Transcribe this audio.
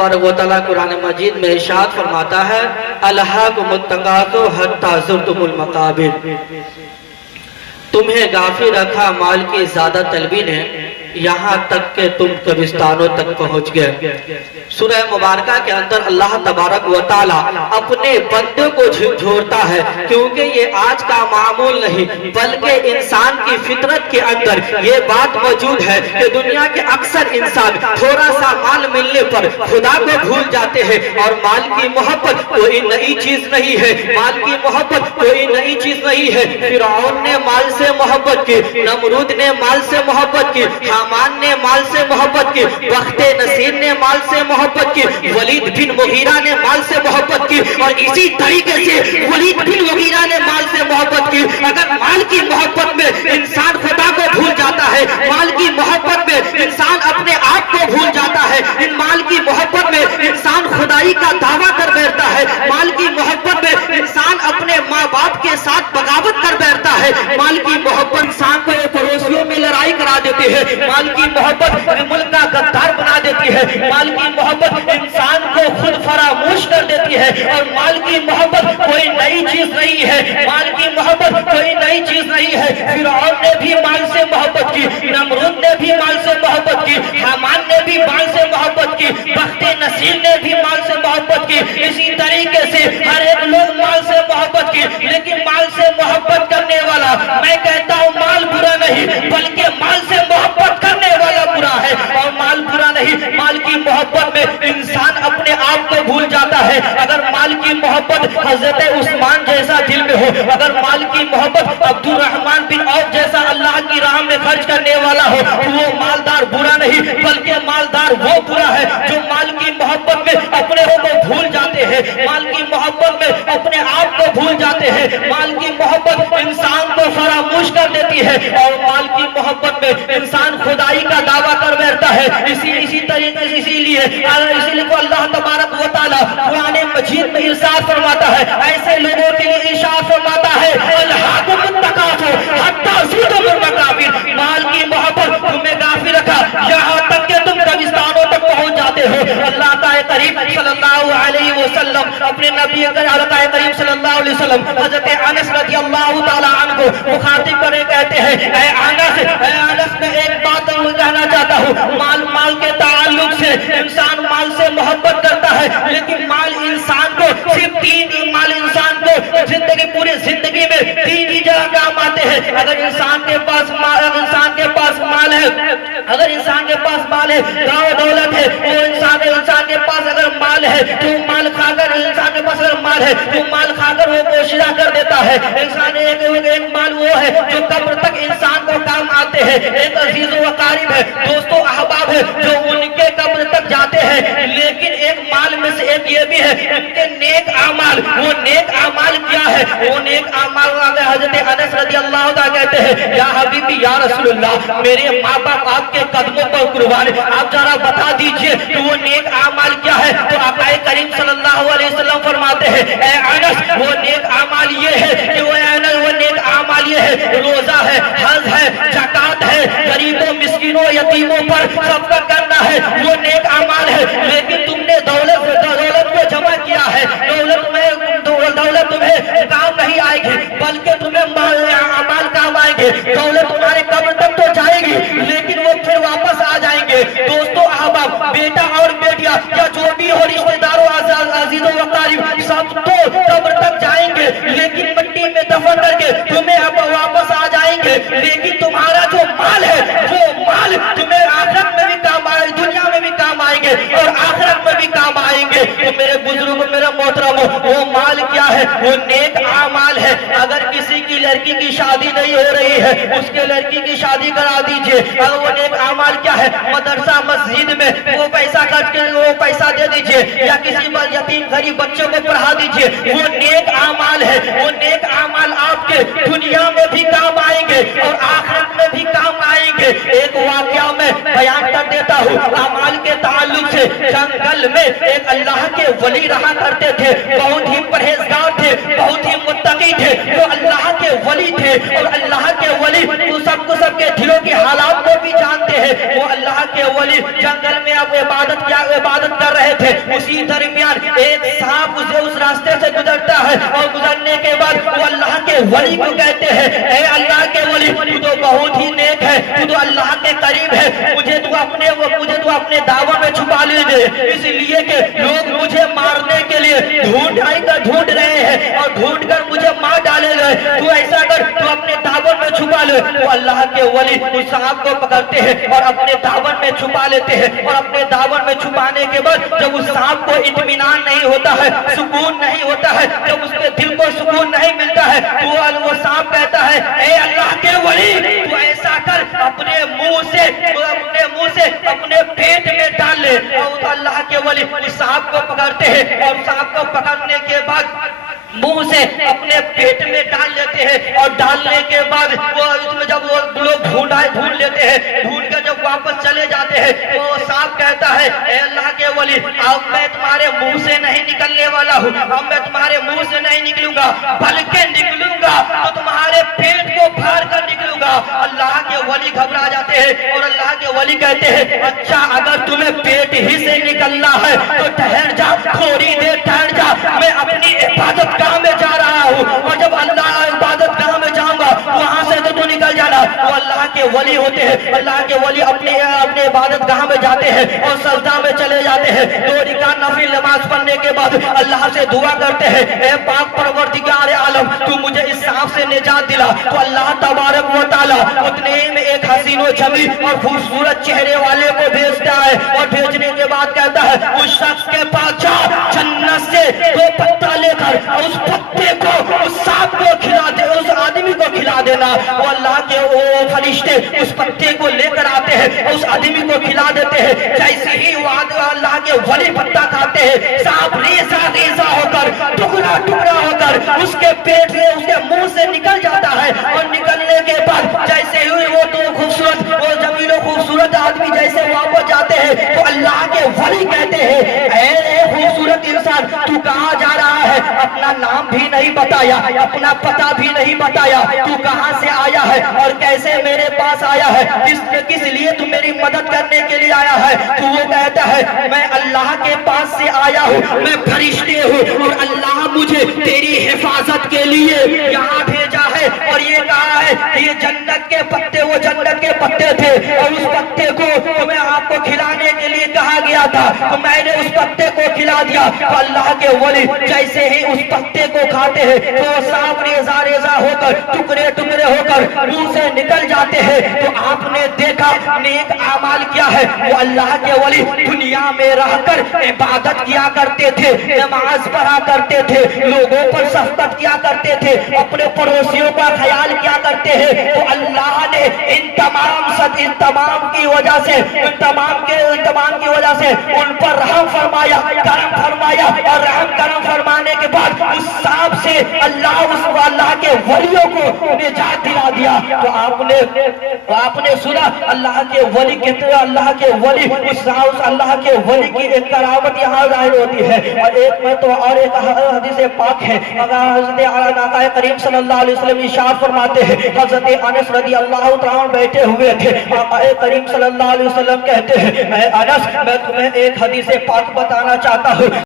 तबारक व तआला कुरान मजीद में इरशाद फरमाता है, अलहाकुमुत्तकासुर हत्ता ज़ुरतुमुल मकाबिर, तुम्हें गाफिल रखा माल की ज्यादा तलबी ने, यहाँ तक के तुम कब्रिस्तानों तक पहुंच गए। सूरह मुबारका के अंदर अल्लाह तबारक व तआला अपने बंदे को झिझोड़ता है, क्योंकि ये आज का मामूल नहीं बल्कि इंसान की फितरत के अंदर ये बात मौजूद है कि दुनिया के अक्सर इंसान थोड़ा सा माल मिलने पर खुदा को भूल जाते हैं। और माल की मोहब्बत कोई नई चीज नहीं है, माल की मोहब्बत कोई नई चीज नहीं है। फिरौन ने माल से मोहब्बत की, नमरूद ने माल से मोहब्बत की, हामान ने माल से मोहब्बत की, बख्ते नसीर ने माल से मोहब्बत की, वलीद बिन मुगीरा ने माल से मोहब्बत की, और इसी तरीके से वलीद बिन मुगीरा ने माल से मोहब्बत की। अगर माल की मोहब्बत में इंसान खुदा को भूल जाता है, माल की मोहब्बत में इंसान अपने आप को भूल जाता है, इन माल की मोहब्बत में इंसान खुदाई का दावा कर बैठता है, माल की मोहब्बत में इंसान अपने माँ बाप के साथ बगावत कर बैठता है, माल की मोहब्बत इंसान को पड़ोसियों में लड़ाई करा देती है, माल की मोहब्बत मुल्क का गद्दार बना देती है, माल की मोहब्बत इंसान को खुद फरामोश कर देती है। और माल की मोहब्बत कोई नई चीज नहीं है, माल की मोहब्बत कोई नई चीज नहीं है। फिरौन ने भी माल से मोहब्बत की, नमरूद ने भी माल से मोहब्बत की, हामान ने भी माल से मोहब्बत की, बख्ते नसीर ने भी माल से मोहब्बत की। इसी तरीके से हर एक लोग माल से मोहब्बत की, लेकिन माल से मोहब्बत करने वाला, मैं कहता हूँ माल बुरा नहीं बल्कि माल से मोहब्बत करने वाला बुरा है। और माल बुरा नहीं, माल की मोहब्बत में इंसान अपने आप को भूल जाता है। अगर माल की मोहब्बत हजरत उस्मान जैसा दिल में हो, अगर माल की मोहब्बत अब्दुल रहमान बिन औफ जैसा अल्लाह की राह में खर्च करने वाला हो, तो वो मालदार बुरा नहीं बल्कि मालदार वो बुरा है जो माल की मोहब्बत में अपने को भूल जाते हैं, माल की मोहब्बत में अपने आप को भूल जाते हैं। माल की मोहब्बत इंसान को फरामोश कर देती है, और माल की मोहब्बत में इंसान खुदाई का दावा कर बैठता है। इसी तरीके से इसीलिए को अल्लाह तबारक व तआला कुरान मजीद में इरशाद फरमाता है, ऐसे लोगों के लिए इरशाद फरमाता है, अलहाकुमुत्तकासुर हत्ता ज़ुरतुमुल मकाबिर, माल की मोहब्बत तुम्हें गाफिल रखा यहाँ तक के तुम कब्रिस्तानों तक पहुंच जाते हो। अल्लाह ताला करीम सल्लल्लाहु अलैहि वसल्लम अपने नबी करीम सल्लल्लाहु अलैहि वसल्लम हजरत अनस रज़ियल्लाहु ताला अन्हु को मुखातिब करके कहते हैं, ऐ अनस मैं एक बात कहना चाहता हूँ, माल के ताल्लुक से इंसान माल से मोहब्बत करता है, लेकिन माल इंसान को सिर्फ माल इंसान को पूरी जिंदगी में तीन ही जगह काम आते हैं। अगर इंसान के पास माल है, अगर इंसान के पास माल है, गाँव दौलत है, वो इंसान के पास अगर माल है तो माल खाकर, इंसान के पास अगर माल है तो माल खाकर वो पोशीदा कर देता है। इंसान एक माल वो है जो कब्र तक इंसान को काम आते हैं, एक अजीज व कारिब है, दोस्तों अहबाब है जो उनके कब्र तक जाते हैं। लेकिन एक माल में से एक ये भी है, उनके नेक आमाल, वो नेक आमाल क्या है, वो नेक आमाल हजरत अनस रज़ियल्लाहु ताला कहते हैं, या हबीबी या रसूलुल्लाह, मेरे माँ बाप आपके कदमों पर कुर्बान, आप जरा बता दीजिए कि वो नेक आमाल क्या है। तो आका करीम सल्लल्लाहु अलैहि वसल्लम फरमाते हैं, ऐ अनस वो नेक आमाल ये है कि वो नेक आमाल ये है, रोजा है, हज है, ज़कात है, गरीबों मिस्किनों यतीमों पर सबका करना है, वो नेक आमाल है। लेकिन तुमने दौलत को जमा किया है, दौलत तुम्हें काम नहीं आएगी बल्कि तुम्हें अमाल काम आएंगे। दौलत तुम्हारे कब्र तक तो जाएगी लेकिन वो फिर वापस आ जाएंगे। दोस्तों अहबाब, बेटा और बेटियां या जो भी हो रिश्तेदारों अजीजों व कारिब, सब तो कब्र तक जाएंगे लेकिन मिट्टी में दफन करके तुम्हें अब वापस आ जाएंगे। लेकिन तुम्हारा जो माल है वो माल तुम्हें आखिरत में भी काम आएगा, दुनिया में भी काम आएंगे और आखिरत में भी काम आएंगे। तो मेरे बुजुर्ग, मेरा मोहतरम, वो माल क्या है, वो नेक आमाल है। अगर किसी की लड़की की शादी नहीं हो रही है, उसके लड़की की शादी करा दीजिए। अगर वो नेक आमाल क्या है, मदरसा मस्जिद में वो पैसा खर्च कर वो पैसा दे दीजिए, या किसी यतीम गरीब बच्चों को पढ़ा दीजिए, वो नेक आमाल है। वो नेक आमाल आपके दुनिया में भी काम आएंगे और आखिरत में भी काम आएंगे। एक वाकया मैं बयान कर देता हूँ अमाल के ताल्लुक से। जंगल में एक अल्लाह के वली रहा करते थे, बहुत ही परहेजगार थे, बहुत ही मुत्तकी थे, जो अल्लाह के वली थे। और अल्लाह के वली तो सबके दिलों की हालात को भी जानते हैं। वो अल्लाह के वली जंगल में अब इबादत कर रहे थे। اسی درمیان ایک سانپ اس راستے سے گزرتا ہے اور گزرنے کے بعد وہ اللہ کے ولی کو کہتے ہیں اے اللہ کے ولی تو بہت ہی نیک ہے, تو اللہ کے قریب ہے, مجھے تو اپنے دعوت میں چھپا لیجیے, اس لیے کہ لوگ مجھے مارنے کے لیے ڈھونڈ رہے ہیں اور ڈھونڈ کر مجھے مار ڈالے گئے, تو ایسا کر تو اپنے دعوت میں چھپا لے. تو اللہ کے ولی اس سانپ کو پکڑتے ہیں اور اپنے دعوت میں چھپا لیتے ہیں, اور اپنے دعوت میں چھپانے کے بعد جب اس سانپ کو اطمینان نہیں ہوتا ہے, سکون نہیں ہوتا ہے, جب اس کے دل کو سکون نہیں ملتا ہے, تو وہ سانپ کہتا ہے اے اللہ کے ولی تو ایسا کر اپنے منہ سے اپنے پیٹ میں ڈال لے. اور اللہ کے ولی اس سانپ کو پکڑتے ہیں اور سانپ کو پکڑنے کے بعد منہ سے اپنے پیٹ میں ڈال لیتے ہیں, اور ڈالنے کے بعد وہ جب وہ لوگ ڈھونڈ لیتے ہیں, ڈھونڈ کر جب واپس چلے جاتے ہیں تو وہ سانپ کہتا ہے اے اللہ کے ولی اب میں تمہارے منہ سے نہیں نکلنے والا ہوں, اب میں تمہارے منہ سے نہیں نکلوں گا بلکہ نکلوں گا تو تمہارے پیٹ کو پھاڑ کر نکلوں گا. اللہ کے ولی گھبرا جاتے ہیں اور اللہ کے ولی کہتے ہیں اچھا اگر تمہیں پیٹ ہی سے نکلنا ہے تو ٹھہر جا, تھوڑی دیر ٹھہر جا, میں اپنی عبادت گاہ میں جا رہا ہوں, اور جب اللہ عبادت گاہ میں جاؤں گا وہاں سے تو نکل جانا. وہ اللہ کے ولی ہوتے ہیں, اللہ کے ولی اپنے عبادت گاہ میں جاتے ہیں اور سجدہ میں چلے جاتے ہیں. 2 رکعت نفل نماز پڑھنے کے بعد اللہ سے دعا کرتے ہیں اے پاک پروردگار عالم تو مجھے اس سانپ سے نجات دلا. تو اللہ تبارک و تعالی اتنے میں ایک حسین و جمیل اور خوبصورت چہرے والے کو بھیجتا ہے, اور بھیجنے کے بعد کہتا ہے اس شخص کے پاس جا, جنت سے 2 پتا لے کر اس پتے کو اس سانپ کو کھلا دے, اس آدمی کو کھلا دینا. وہ اللہ کے وہ فرشتے اس پتے کو لے کر آتے ہیں, اس آدمی کو کھلا دیتے ہیں. جیسے ہی وہ اللہ کے ولی پتا کھاتے ہیں, سانپ ریزہ ہو کر ٹکڑا ہو کر اس کے پیٹ سے اس کے منہ سے نکل جاتا ہے, اور نکلنے کے بعد جیسے ہی وہ 2 خوبصورت وہ جمیل و خوبصورت آدمی جیسے واپس جاتے ہیں تو اللہ کے ولی کہتے ہیں اے خوبصورت انسان تو کہاں جا رہا ہے, اپنا نام بھی نہیں بتایا, اپنا پتہ بھی نہیں بتایا, تو کہاں سے آیا ہے اور کیسے میرے پاس آیا ہے, کس لیے تو میری مدد کرنے کے لیے آیا ہے. تو وہ کہتا ہے میں اللہ کے پاس سے آیا ہوں, میں فرشتے ہوں, اور اللہ مجھے تیری حفاظت کے لیے یہاں بھیجا ہے, اور یہ کہا ہے کہ یہ جنت کے پتے وہ جنت کے پتے تھے, اور اس پتے کو تمہیں آپ کو کھلانے کے لیے کہا گیا تھا, تو میں نے اس پتے کو کھلا دیا. تو اللہ کے ولی جیسے ہی اس پتے کو کھاتے ہیں تو سانپ ریزہ ہو کر ٹکڑے ہو کر منہ سے نکل جاتے ہیں. تو آپ نے دیکھا نیک اعمال کیا ہے, وہ اللہ کے ولی دنیا میں رہ کر عبادت کیا کرتے تھے, نماز پڑھا کرتے تھے, لوگوں پر شفقت کیا کرتے تھے, اپنے پڑوسیوں کا خیال کیا کرتے ہیں. تو اللہ نے ان تمام کی وجہ سے ان پر رحم فرمایا, کرم فرمایا, اور رحم کرم فرمانے کے بعد اس سانپ سے اللہ کے ولیوں کو نجات دلا دیا. تو آپ نے سنا اللہ کے ولی کتنے, اللہ کے ولی اس اللہ کے ولی کی ایک کرامت یہاں ظاہر ہوتی ہے. اور ایک حدیث پاک ہے, حضرت آقا کریم صلی اللہ علیہ وسلم ارشاد فرماتے ہیں, حضرت انس رضی اللہ تعالیٰ بیٹھے ہوئے تھے, آقا کریم صلی اللہ علیہ وسلم کہتے ہیں اے انس میں تمہیں ایک حدیث پاک بتانا چاہتا ہوں.